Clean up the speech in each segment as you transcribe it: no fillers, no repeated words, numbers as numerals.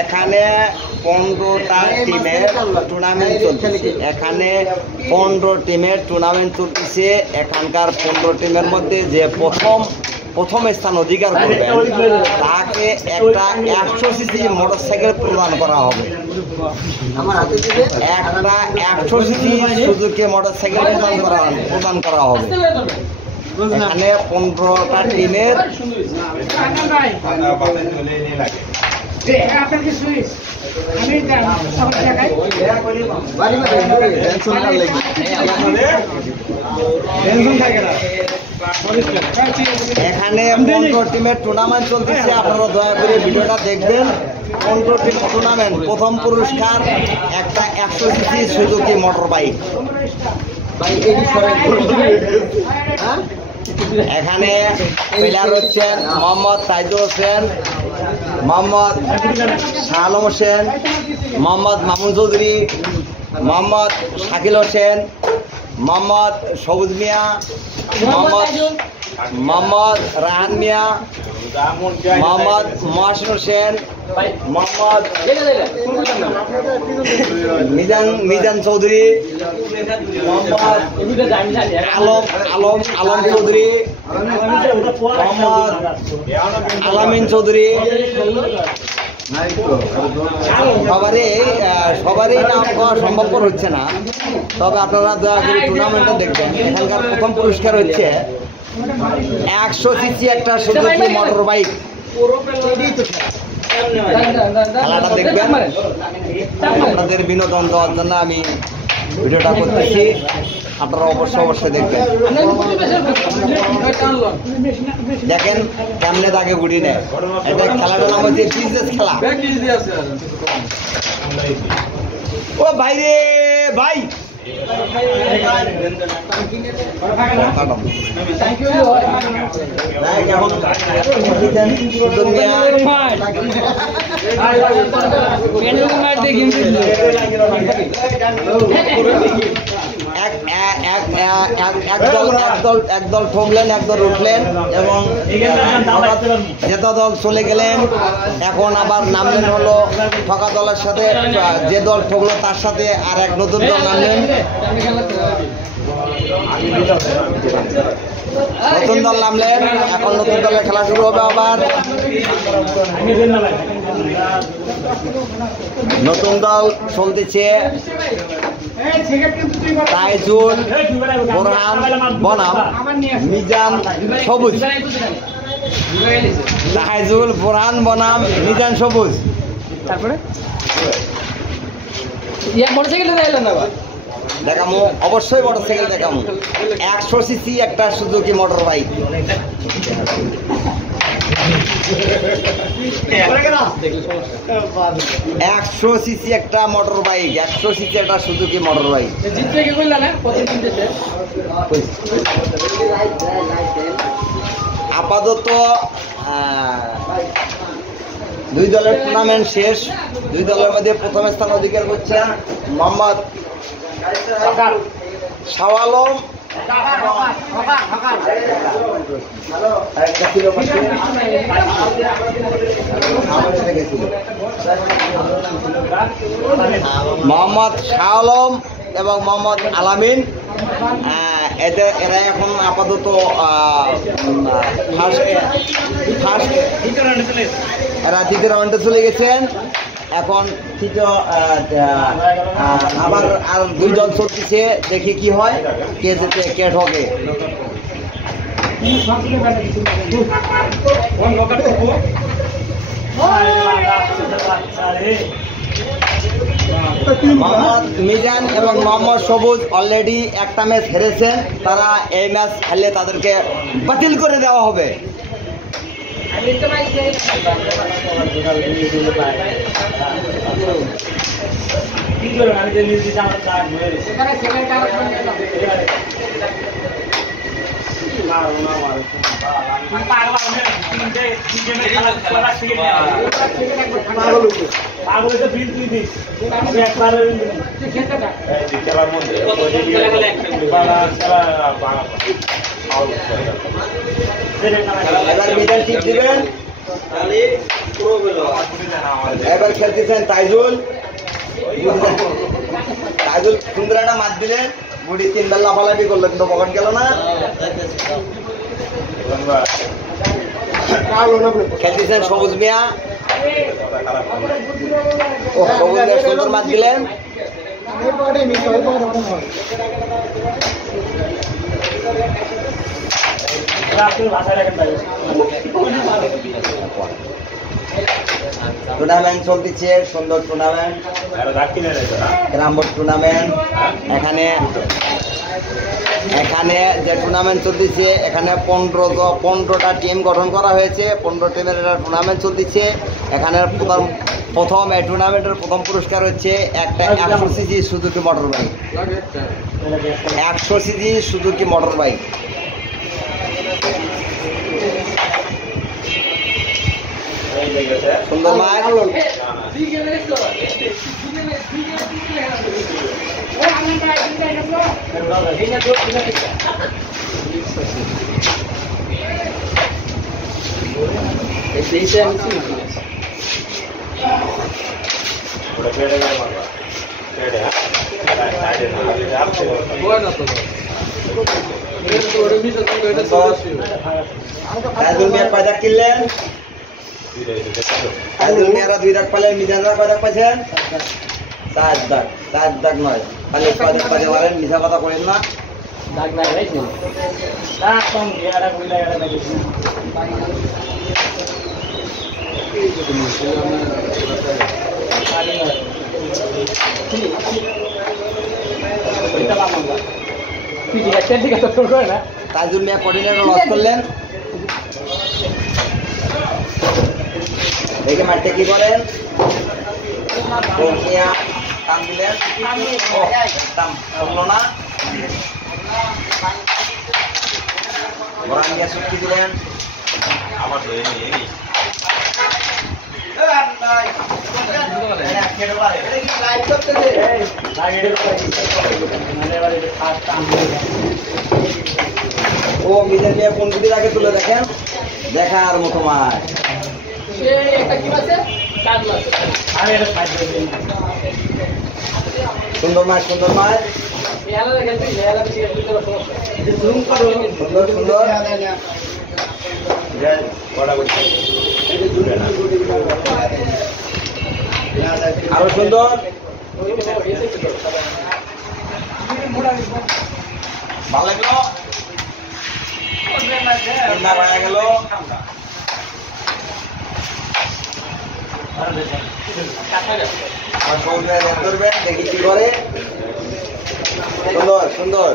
এখানে 15টা টিমের টুর্নামেন্ট চলছে। এখানে 15 টিমের টুর্নামেন্ট চলতেছে। এখানকার 15 টিমের মধ্যে যে প্রথম স্থান অধিকার করবে তাকে একটা 100 সিসি মোটরসাইকেল প্রদান করা হবে। একটা 100 সিসি সুজুকি মোটরসাইকেল প্রদান করা হবে। এখানে 15টা টিমের এখানে 15 টিমের টুর্নামেন্ট চলতেছে। আপনারা দয়া করে ভিডিওটা দেখবেন। 15 টিম টুর্নামেন্ট, প্রথম পুরস্কার একটা 100 সিসি সুজুকি মোটর বাইক। এখানে প্লেয়ার হচ্ছেন মোহাম্মদ তাইজুল হোসেন, মোহাম্মদ শাহ আলম হোসেন, মোহাম্মদ মামুন চৌধুরী, মোহাম্মদ শাকিল হোসেন, মোহাম্মদ সবুজ মিয়া, মোহাম্মদ রাহান মিয়া, মোহাম্মদ মহাসিন হোসেন, মোহাম্মদ মিজান চৌধুরী, মোহাম্মদ আলম চৌধুরী, মোহাম্মদ আলামিন চৌধুরী। সবারই নাম পাওয়া সম্ভবপর হচ্ছে না, তবে আপনারা দয়া করে টুর্নামেন্টটা দেখবেন। এখানকার প্রথম পুরস্কার হচ্ছে 100 সিসি একটা সুজুকি মোটর বাইক। খেলাটা দেখবেন। আপনাদের বিনোদন দেওয়ার জন্য আমি ভিডিওটা করতেছি, আপনারা অবশ্যই দেখবেন। দেখেন কেমনে তাকে গুড়ি নেয়। এটা খেলাটার নাম হচ্ছে বিজনেস খেলা। ও ভাই রে ভাই, একদল ঠকলেন, একদল উঠলেন এবং যেত দল চলে গেলেন। এখন আবার নামলেন হলো ঠকা দলের সাথে, যে দল ঠকলো তার সাথে আর এক নতুন দল নামলেন। নতুন দল নামলেন, এখন নতুন দলের খেলা শুরু হবে। আবার নতুন দল চলতেছে। তাইজুল, বোরহান বনাম মিজান সবুজ। তাইজুল, বোরহান বনাম মিজান সবুজ। তারপরে দেখামো, অবশ্যই মোটরসাইকেল দেখামো। 100 সিসি একটা সুজুকি মোটর বাইক। 100 সিসি একটা মোটর বাইক, 100 সিসি একটা সুজুকি মোটর বাইক। আপাতত 2 দলের টুর্নামেন্ট শেষ। 2 দলের মধ্যে প্রথম স্থান অধিকার করছেন মোহাম্মদ শাহ আলম মোহাম্মদ শাহ আলম এবং মোহাম্মদ আলামিন। এরা এখন আপাতত এরা দ্বিতীয় রাউন্ডে চলে গেছেন। এখন আবার আর 2 দল চলতেছে, দেখি কি হয়, কে যেতে কে ঠকে। মোহাম্মদ মিজান এবং মোহাম্মদ সবুজ অলরেডি একটা ম্যাচ হেরেছেন। তারা এই ম্যাচ খেললে তাদেরকে বাতিল করে দেওয়া হবে। এবার খেলতেছেন তাইজুল। তাইজুল সুন্দর একটা মাছ দিলেন, বুড়ি 3 বার লাফালাফি করলো কিন্তু পকেট গেল না। খেলতেছেন সবুজ মিয়া। সবুজ মিয়া সুন্দর মাছ দিলেন। টুর্নামেন্ট চলতেছে, সুন্দর টুর্নামেন্ট, গ্রাম বোর্ড টুর্নামেন্ট। এখানে যে টুর্নামেন্ট চলতেছে, এখানে 15টা টিম গঠন করা হয়েছে। 15 টিমের একটা টুর্নামেন্ট চলতেছে। এখানে প্রথম এই টুর্নামেন্টের প্রথম পুরস্কার হচ্ছে একটা 100 CC Suzuki motor bike. 100 CC Suzuki motor bike. সুন্দর মাছ। কয়দাক কিনলেন? মিয়ারা 2 দাগ পাইলেন। মিজানরা কয় দাগ পাইছেন? 4 দাগ। 4 দাগ নয়, খালি 6 দাগ পাইতে পারেন। মিছা কথা করেন না। তাইজুল মিয়া কোঅর্ডিনেটর লস করলেন। দেখে মাঠে কি করেন? টান দিলেন, না শক্তি দিলেন। ও মিজান মিয়া কোন দিকে আগে তুলে দেখেন, দেখার মতো মাছ। সুন্দর মাছ, সুন্দর মাছ, সুন্দর সুন্দর। আরো সুন্দর। ভালো লাগলো, গেল। ধরবেন, দেখি কি করে। সুন্দর সুন্দর।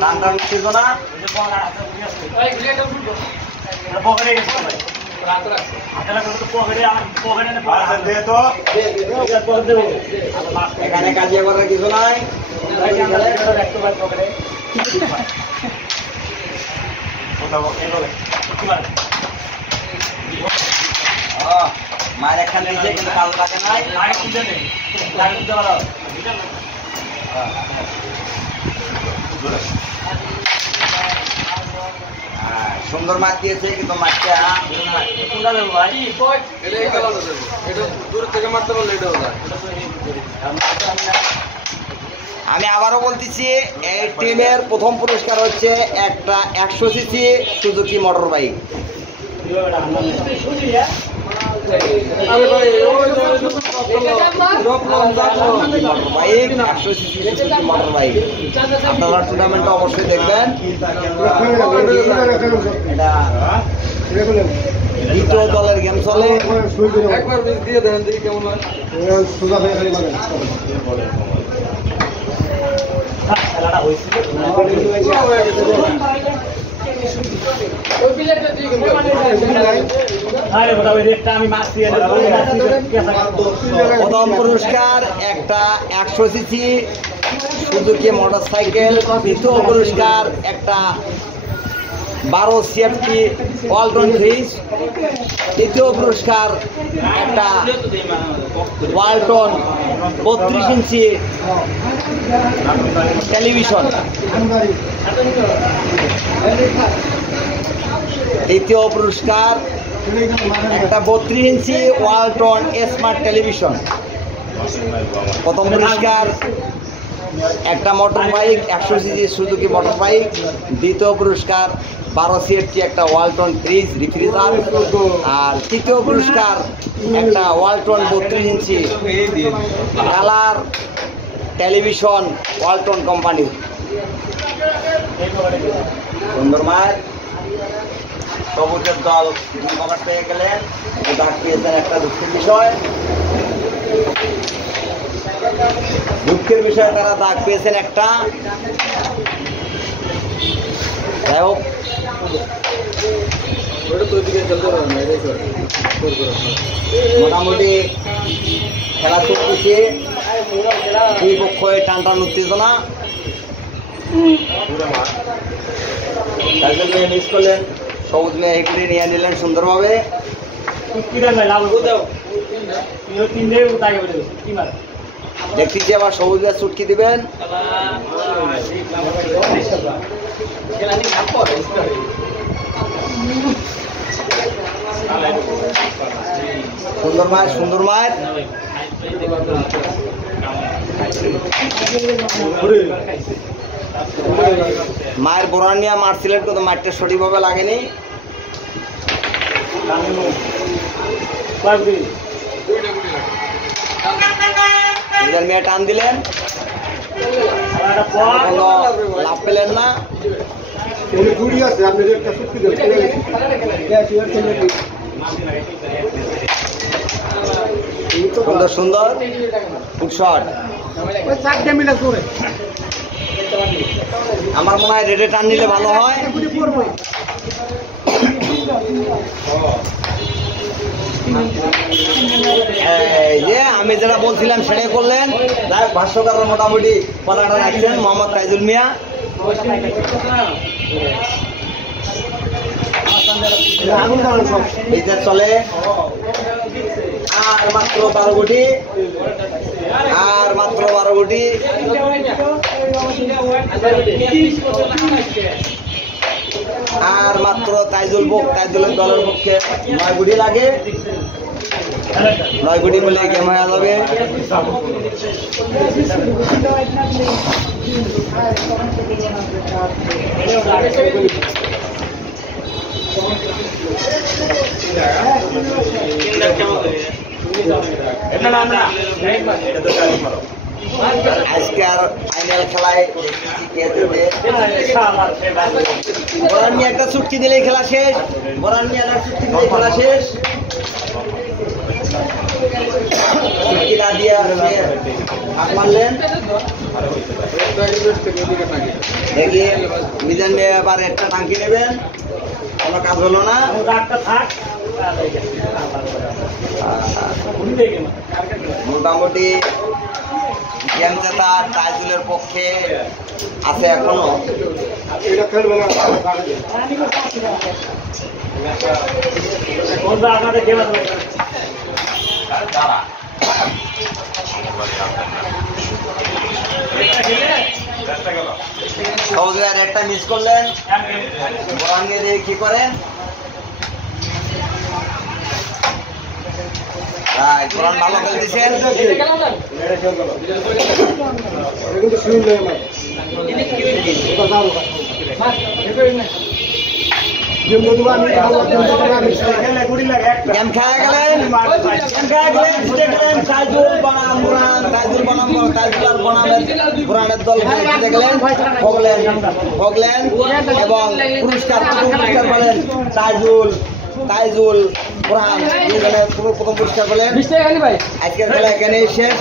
টান টান ছিল না। এখানে কাজিয়া করার কিছু নাই। মায়ের এখানে কিন্তু কাল লাগে নাই। সুন্দর মাছ দিয়েছে কিন্তু মাছটা দূর থেকে মারতে পারলে এটা হবে। আমি আবারও বলতেছি, এই টিমের প্রথম পুরস্কার হচ্ছে একটা 100 সিসি সুজুকি মোটর বাইক। আপনারা টুর্নামেন্টটা অবশ্যই দেখবেন। এটা দ্বিতীয় দলের গেম চলে। একবার দিয়ে দেন দেখি কেমন হয়। খেলাটা হয়েছিল প্রথম পুরস্কার একটা 100 সিসি সুজুকি মোটরসাইকেল। দ্বিতীয় পুরস্কার একটা 12 CFT ওয়ালটন ফ্রিজ। তৃতীয় পুরস্কার একটা ওয়ালটন 32 ইঞ্চি টেলিভিশন। তৃতীয় পুরস্কার একটা 32 ইঞ্চি ওয়ালটন স্মার্ট টেলিভিশন। প্রথম পুরস্কার একটা motor bike 100 CC Suzuki motor bike. দ্বিতীয় পুরস্কার 12 CFT একটা ওয়ালটন ফ্রিজ রেফ্রিজার। আর তৃতীয় পুরস্কার একটা ওয়ালটন 32 ইঞ্চি কালার টেলিভিশন ওয়ালটন কোম্পানির। সুন্দর মাঠ। সবুজের দল 2 পকেট পেয়ে গেলেন। ডাক পেয়েছেন একটা দুঃখের বিষয়। দুঃখের বিষয় তারা দাগ পেয়েছেন একটা। যাই হোক, মোটামুটি খেলা চলতেছে। দুই পক্ষে টান টান উত্তেজনা। মিস করলেন, সবুজ মেয়ে এগুলি নিয়ে নিলেন সুন্দরভাবে। দেখতেছি আবার সবুজ মেয়ে চুটকি দিবেন। সুন্দর মাছ, সুন্দর মাছ। মায়ের বোরান নিয়ে মারছিলেন, কিন্তু মাঠটা সঠিকভাবে লাগেনি। মেয়ে টান দিলেন, লাভ পেলেন না। সুন্দর সুন্দর ফুট শট। আমার মনে হয় রেডে টান নিলে ভালো হয়। এই যে আমি যেটা বলছিলাম সেটাই করলেন। ভাষ্যকার মোটামুটি কথাটা রাখছেন মোহাম্মদ তাইজুল মিয়া। চলে আর মাত্র 12 গুটি, আর মাত্র 12 গুটি। আর মাত্র তাইজুলের দলের পক্ষে 9 গুটি লাগে। 9 গুটি বলে গেম হয়ে যাবে। আজকের ফাইনাল খেলায় বরান নিয়ে একটা চুটকি দিলেই খেলা শেষ। বরান নিয়ে একটা চুটকি দিলেই খেলা শেষ। চুটকি না দিয়ে হাত মারলেন। দেখি মিজান নিয়ে আবার একটা টাঙ্কি নেবেন। কোনো কাজ হলো না। মোটামুটি গেম জেতা তাইজুলের পক্ষে আছে এখনো। সৌদিয়ার একটা মিস করলেন। বরাঙ্গে দিয়ে কি করেন? কোরআন ভালো খেলতেছেন। দল জিতে গেলেন, ভগলেন এবং পুরস্কার পেলেন তাইজুল কোরআন প্রথম পুরস্কার পেলেন। আজকের খেলা এখানে শেষ।